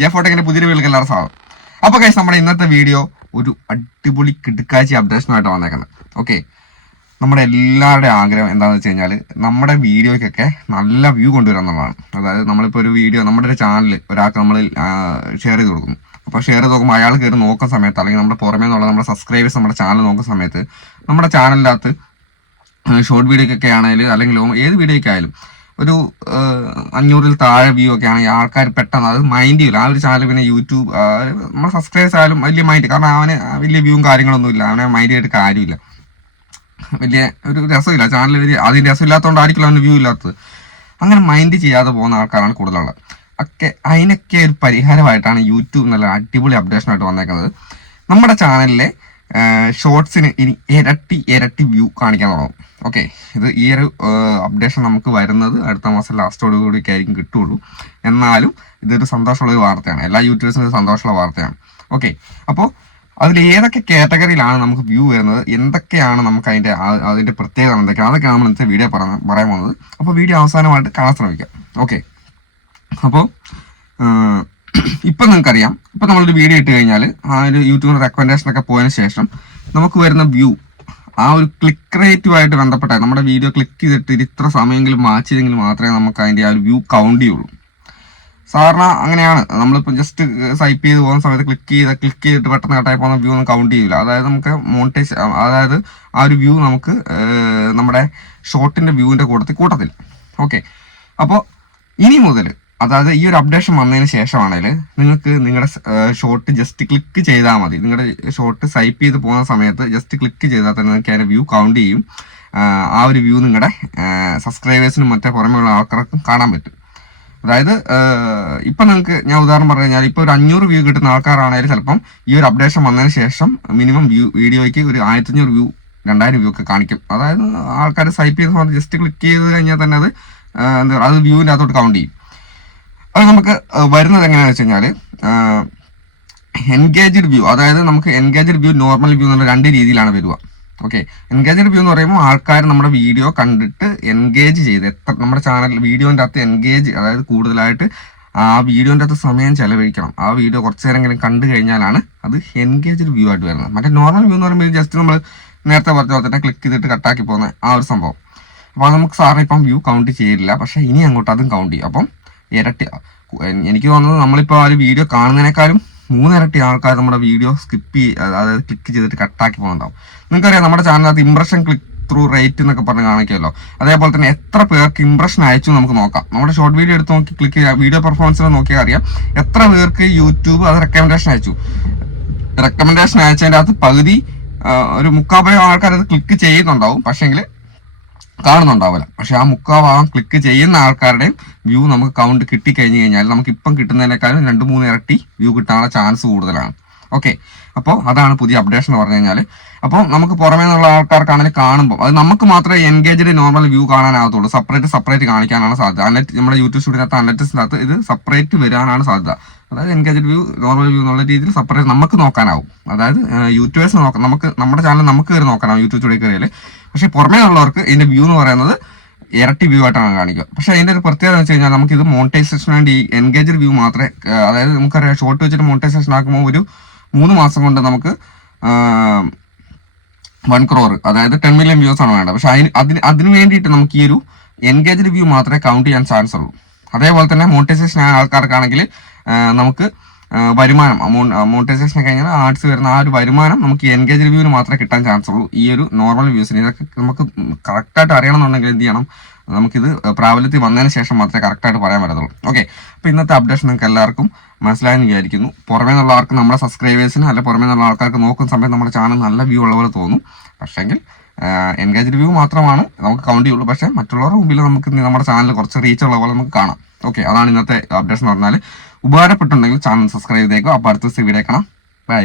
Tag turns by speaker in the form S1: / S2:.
S1: J ഫോട്ടോക്കിന്റെ പുതിയൊരു വീട്ടിലേക്ക് എല്ലാവരും സ്വാഗതം. അപ്പൊ കൈസ് നമ്മുടെ ഇന്നത്തെ വീഡിയോ ഒരു അടിപൊളി കിടുക്കാച്ചി അപ്ഡേഷനുമായിട്ട് വന്നേക്കുന്നത്. ഓക്കെ നമ്മുടെ എല്ലാവരുടെയും ആഗ്രഹം എന്താണെന്ന് വെച്ച് കഴിഞ്ഞാൽ നമ്മുടെ വീഡിയോയ്ക്കൊക്കെ നല്ല വ്യൂ കൊണ്ടുവരാൻ എന്നുള്ളതാണ്. അതായത് നമ്മളിപ്പോൾ ഒരു വീഡിയോ നമ്മുടെ ഒരു ചാനൽ ഒരാൾക്ക് നമ്മൾ ഷെയർ ചെയ്ത് കൊടുക്കുന്നു. അപ്പോൾ ഷെയർ ചെയ്ത് നോക്കുമ്പോൾ അയാൾ കയറി നോക്കുന്ന സമയത്ത് അല്ലെങ്കിൽ നമ്മുടെ പുറമേ നിന്നുള്ള നമ്മുടെ സബ്സ്ക്രൈബേഴ്സ് നമ്മുടെ ചാനൽ നോക്കുന്ന സമയത്ത് നമ്മുടെ ചാനലിനകത്ത് ഷോർട്ട് വീഡിയോക്കൊക്കെ ആണെങ്കിലും അല്ലെങ്കിൽ ഏത് വീഡിയോയ്ക്കായാലും ഒരു അഞ്ഞൂറിൽ താഴെ വ്യൂ ഒക്കെ ആണെങ്കിൽ ആൾക്കാർ പെട്ടെന്ന്. അത് മൈൻഡ് ചെയ്യില്ല ആ ഒരു ചാനൽ പിന്നെ യൂട്യൂബ് നമ്മൾ സബ്സ്ക്രൈബ് ആയാലും വലിയ മൈൻഡ് കാരണം അവന് വലിയ വ്യൂവും കാര്യങ്ങളൊന്നും ഇല്ല. അവനെ മൈൻഡ് ചെയ്തിട്ട് കാര്യമില്ല. വലിയ ഒരു രസമില്ല. ചാനൽ വലിയ അതിന് രസമില്ലാത്തതുകൊണ്ടായിരിക്കില്ല അവന് വ്യൂ ഇല്ലാത്തത്. അങ്ങനെ മൈൻഡ് ചെയ്യാതെ പോകുന്ന ആൾക്കാരാണ് കൂടുതലുള്ളത്. ഒക്കെ അതിനൊക്കെ ഒരു പരിഹാരമായിട്ടാണ് യൂട്യൂബ് നല്ല അടിപൊളി അപ്ഡേഷനായിട്ട് വന്നേക്കുന്നത്. നമ്മുടെ ചാനലിലെ ഷോർട്സിന് ഇനി ഇരട്ടി ഇരട്ടി വ്യൂ കാണിക്കാൻ തുടങ്ങും. ഓക്കെ ഇത് ഈ ഒരു അപ്ഡേഷൻ നമുക്ക് വരുന്നത് അടുത്ത മാസം ലാസ്റ്റോട് കൂടിയൊക്കെ ആയിരിക്കും കിട്ടുള്ളൂ എന്നാലും ഇതൊരു സന്തോഷമുള്ള ഒരു വാർത്തയാണ്. എല്ലാ യൂട്യൂബേഴ്സിനും ഒരു സന്തോഷമുള്ള വാർത്തയാണ്. ഓക്കെ അപ്പോൾ അതിൽ ഏതൊക്കെ കാറ്റഗറിയിലാണ് നമുക്ക് വ്യൂ വരുന്നത്? എന്തൊക്കെയാണ് നമുക്ക് അതിന്റെ അതിന്റെ പ്രത്യേകത എന്തൊക്കെയാണ്? അതൊക്കെയാണ് നമ്മൾ ഇന്നത്തെ വീഡിയോ പറയാൻ പറയാൻ പോകുന്നത്. അപ്പോൾ വീഡിയോ അവസാനമായിട്ട് കാണാൻ ശ്രമിക്കാം. ഓക്കെ അപ്പോൾ ഇപ്പം നിങ്ങൾക്കറിയാം. ഇപ്പം നമ്മളൊരു വീഡിയോ ഇട്ട് കഴിഞ്ഞാൽ ആ ഒരു യൂട്യൂബ് റെക്കമെൻഡേഷൻ ഒക്കെ പോയതിന് ശേഷം നമുക്ക് വരുന്ന വ്യൂ ആ ഒരു ക്ലിക്ക് റേറ്റുമായിട്ട് ബന്ധപ്പെട്ട നമ്മുടെ വീഡിയോ ക്ലിക്ക് ചെയ്തിട്ട് ഇത് ഇത്ര സമയമെങ്കിലും വാച്ച് മാത്രമേ നമുക്ക് അതിന്റെ ആ ഒരു വ്യൂ കൗണ്ട് ചെയ്യുള്ളൂ. സാധാരണ അങ്ങനെയാണ്. നമ്മളിപ്പോൾ ജസ്റ്റ് സൈപ്പ് ചെയ്ത് പോകുന്ന സമയത്ത് ക്ലിക്ക് ചെയ്ത് ക്ലിക്ക് ചെയ്തിട്ട് പെട്ടെന്ന് കട്ടായി പോകുന്ന വ്യൂ ഒന്നും കൗണ്ട് ചെയ്യില്ല അതായത് നമുക്ക് മോണിറ്റൈസ് അതായത് ആ ഒരു വ്യൂ നമുക്ക് നമ്മുടെ ഷോർട്ടിന്റെ വ്യൂവിന്റെ കൂട്ടത്തിൽ കൂട്ടത്തില്ല. ഓക്കെ അപ്പോൾ ഇനി മുതൽ അതായത് ഈ ഒരു അപ്ഡേഷൻ വന്നതിന് ശേഷമാണെങ്കിൽ നിങ്ങൾക്ക് നിങ്ങളുടെ ഷോർട്ട് ജസ്റ്റ് ക്ലിക്ക് ചെയ്താൽ മതി. നിങ്ങളുടെ ഷോർട്ട് സൈപ്പ് ചെയ്ത് പോകുന്ന സമയത്ത് ജസ്റ്റ് ക്ലിക്ക് ചെയ്താൽ തന്നെ നിങ്ങൾക്ക് അതിന്റെ വ്യൂ കൗണ്ട് ചെയ്യും. ആ ഒരു വ്യൂ നിങ്ങളുടെ സബ്സ്ക്രൈബേഴ്സിനും മറ്റേ പുറമെയുള്ള ആൾക്കാർക്കും കാണാൻ പറ്റും. അതായത് ഇപ്പം നിങ്ങൾക്ക് ഞാൻ ഉദാഹരണം പറഞ്ഞു കഴിഞ്ഞാൽ ഇപ്പോൾ ഒരു അഞ്ഞൂറ് വ്യൂ കിട്ടുന്ന ആൾക്കാരാണെങ്കിൽ ചിലപ്പം ഈ ഒരു അപ്ഡേഷൻ വന്നതിന് ശേഷം മിനിമം വ്യൂ വീഡിയോയ്ക്ക് ഒരു ആയിരത്തഞ്ഞൂറ് വ്യൂ രണ്ടായിരം വ്യൂ ഒക്കെ കാണിക്കും. അതായത് ആൾക്കാർ സൈപ്പ് ചെയ്ത് ജസ്റ്റ് ക്ലിക്ക് ചെയ്ത് കഴിഞ്ഞാൽ തന്നെ അത് എന്താ പറയുക അത് വ്യൂവിന്റെ അകത്തോട്ട് കൗണ്ട് ചെയ്യും. അത് നമുക്ക് വരുന്നത് എങ്ങനെയാണെന്ന് വെച്ച് കഴിഞ്ഞാൽ എൻഗേജ്ഡ് വ്യൂ അതായത് നമുക്ക് എൻഗേജ്ഡ് വ്യൂ നോർമൽ വ്യൂ എന്നുള്ള രണ്ട് രീതിയിലാണ് വരിക. ഓക്കെ എൻഗേജ്ഡ് വ്യൂ എന്ന് പറയുമ്പോൾ ആൾക്കാർ നമ്മുടെ വീഡിയോ കണ്ടിട്ട് എൻഗേജ് ചെയ്ത് എത്ര നമ്മുടെ ചാനൽ വീഡിയോന്റെ അകത്ത് എൻഗേജ് അതായത് കൂടുതലായിട്ട് ആ വീഡിയോന്റെ അകത്ത് സമയം ചെലവഴിക്കണം. ആ വീഡിയോ കുറച്ച് നേരമെങ്കിലും കണ്ടു കഴിഞ്ഞാലാണ് അത് എൻഗേജ്ഡ് വ്യൂ ആയിട്ട് വരുന്നത്. മറ്റേ നോർമൽ വ്യൂ എന്ന് പറയുമ്പോൾ ജസ്റ്റ് നമ്മൾ നേരത്തെ പറഞ്ഞ പോലെ തന്നെ ക്ലിക്ക് ചെയ്തിട്ട് കട്ടാക്കി പോകുന്ന ആ ഒരു സംഭവം. അപ്പോൾ നമുക്ക് സാറിന് ഇപ്പം വ്യൂ കൗണ്ട് ചെയ്യില്ല പക്ഷേ ഇനി അങ്ങോട്ട് അതും കൗണ്ട് ചെയ്യും. അപ്പം ഇരട്ടി എനിക്ക് തോന്നുന്നത് നമ്മളിപ്പോൾ ആ ഒരു വീഡിയോ കാണുന്നതിനേക്കാളും മൂന്നിരട്ടി ആൾക്കാർ നമ്മുടെ വീഡിയോ സ്കിപ്പ് ചെയ്ത് അതായത് ക്ലിക്ക് ചെയ്തിട്ട് കട്ടാക്കി പോകുന്നുണ്ടാവും. നിങ്ങൾക്കറിയാം നമ്മുടെ ചാനലിനകത്ത് ഇംപ്രഷൻ ക്ലിക്ക് ത്രൂ റേറ്റ് എന്നൊക്കെ പറഞ്ഞ് കാണിക്കുമല്ലോ. അതേപോലെ തന്നെ എത്ര പേർക്ക് ഇംപ്രഷൻ അയച്ചു നമുക്ക് നോക്കാം. നമ്മുടെ ഷോർട്ട് വീഡിയോ എടുത്ത് നോക്കി ക്ലിക്ക് ചെയ്യാം. വീഡിയോ പെർഫോമൻസിൽ നോക്കിയാൽ അറിയാം. എത്ര പേർക്ക് യൂട്യൂബ് അത് റെക്കമെൻഡേഷൻ അയച്ചു. റെക്കമെൻഡേഷൻ അയച്ചതിന്റെ അകത്ത് പകുതി ഒരു മുക്കാൽ ആൾക്കാർ അത് ക്ലിക്ക് ചെയ്യുന്നുണ്ടാവും. പക്ഷേങ്കിൽ കാണുന്നുണ്ടാവില്ല. പക്ഷെ ആ മുക്കാ ഭാഗം ക്ലിക്ക് ചെയ്യുന്ന ആൾക്കാരുടെയും വ്യൂ നമുക്ക് കൗണ്ട് കിട്ടി കിട്ടിക്കഴിഞ്ഞ് കഴിഞ്ഞാൽ നമുക്ക് ഇപ്പം കിട്ടുന്നതിനേക്കാളും രണ്ട് മൂന്ന് ഇരട്ടി വ്യൂ കിട്ടാനുള്ള ചാൻസ് കൂടുതലാണ്. ഓക്കെ അപ്പോൾ അതാണ് പുതിയ അപ്ഡേഷൻ എന്ന് പറഞ്ഞു കഴിഞ്ഞാൽ അപ്പോൾ നമുക്ക് പുറമേ നിന്നുള്ള ആൾക്കാർക്കാണെങ്കിൽ കാണുമ്പോൾ അത് നമുക്ക് മാത്രമേ എൻഗേജ്ഡ് നോർമൽ വ്യൂ കാണാനാകത്തുള്ളൂ. സെപ്പറേറ്റ് സെപ്പറേറ്റ് കാണിക്കാനാണ് സാധ്യത. അനലറ്റ് നമ്മുടെ യൂട്യൂബ് സ്റ്റുഡിയോനകത്ത് അനലറ്റിസിനകത്ത് ഇത് സെപ്പറേറ്റ് വരാനാണ് സാധ്യത. അതായത് എൻഗേജ്ഡ് വ്യൂ നോർമൽ വ്യൂ എന്നുള്ള രീതിയിൽ സെപ്പറേറ്റ് നമുക്ക് നോക്കാനാവും. അതായത് യൂട്യൂബേഴ്സ് നോക്കാം നമുക്ക് നമ്മുടെ ചാനൽ നമുക്ക് കയറി നോക്കാനാവും യൂട്യൂബ് സ്റ്റുഡിയോ കയറിയാൽ പക്ഷേ പുറമേ ഉള്ളവർക്ക് ഇതിന്റെ വ്യൂ എന്ന് പറയുന്നത് ഇരട്ടി വ്യൂ ആയിട്ടാണ് കാണിക്കുക. പക്ഷേ അതിന്റെ ഒരു പ്രത്യേകത വെച്ച് കഴിഞ്ഞാൽ നമുക്ക് ഇത് മോണിറ്റൈസേഷൻ വേണ്ടി എൻഗേജർ വ്യൂ മാത്രമേ അതായത് നമുക്കറിയാം ഷോർട്ട് വെച്ചിട്ട് മോണിറ്റൈസേഷൻ ആക്കുമ്പോൾ ഒരു മൂന്ന് മാസം കൊണ്ട് നമുക്ക് വൺ ക്രോർ അതായത് ടെൻ മില്യൺ വ്യൂസ് ആണ് വേണ്ടത്. പക്ഷെ അതിന് അതിന് അതിന് വേണ്ടിയിട്ട് നമുക്ക് ഈ ഒരു എൻഗേജ്ഡ് വ്യൂ മാത്രമേ കൗണ്ട് ചെയ്യാൻ ചാൻസ് ഉള്ളൂ. അതേപോലെ തന്നെ മോണിറ്റൈസേഷൻ ആയ ആൾക്കാർക്കാണെങ്കിൽ നമുക്ക് ആ, അമൗണ്ട് മോണിറ്റൈസേഷൻ കഴിഞ്ഞാൽ ആർട്സ് വരുന്ന ആ ഒരു വരുമാനം നമുക്ക് എൻഗേജ് റിവ്യൂവിന് മാത്രമേ കിട്ടാൻ ചാൻസ് ഉള്ളൂ. ഈ ഒരു നോർമൽ വ്യൂസിന് ഇതൊക്കെ നമുക്ക് കറക്റ്റായിട്ട് അറിയണമെന്നുണ്ടെങ്കിൽ എന്ത് ചെയ്യണം? നമുക്കിത് പ്രാബല്യത്തിൽ വന്നതിന് ശേഷം മാത്രമേ കറക്റ്റായിട്ട് പറയാൻ പറ്റത്തുള്ളൂ. ഓക്കെ അപ്പോൾ ഇന്നത്തെ അപ്ഡേഷൻ നിങ്ങൾക്ക് എല്ലാവർക്കും മനസ്സിലായെന്ന് വിചാരിക്കുന്നു. പുറമേ നിന്നുള്ള ആൾക്ക് നമ്മുടെ സബ്സ്ക്രൈബേഴ്സിന് അല്ല പുറമേ നിന്നുള്ള ആൾക്കാർക്ക് നോക്കുന്ന സമയത്ത് നമ്മുടെ ചാനൽ നല്ല വ്യൂ ഉള്ള പോലെ തോന്നും. പക്ഷേങ്കിൽ എൻഗേജ് റിവ്യൂ മാത്രമാണ് നമുക്ക് കൗണ്ട് ചെയ്യുള്ളൂ. പക്ഷേ മറ്റുള്ളവരുടെ മുമ്പിൽ നമുക്ക് നമ്മുടെ ചാനൽ കുറച്ച് റീച്ച് ഉള്ള പോലെ നമുക്ക് കാണാം. ഓക്കെ അതാണ് ഇന്നത്തെ അപ്ഡേഷൻ എന്ന് പറഞ്ഞാൽ ഉപകാരപ്പെട്ടുണ്ടെങ്കിൽ ചാനൽ സബ്സ്ക്രൈബ് ചെയ്തേക്കും അപ്പോൾ അടുത്ത ദിവസം വീഡിയോ കാണാം. ബൈ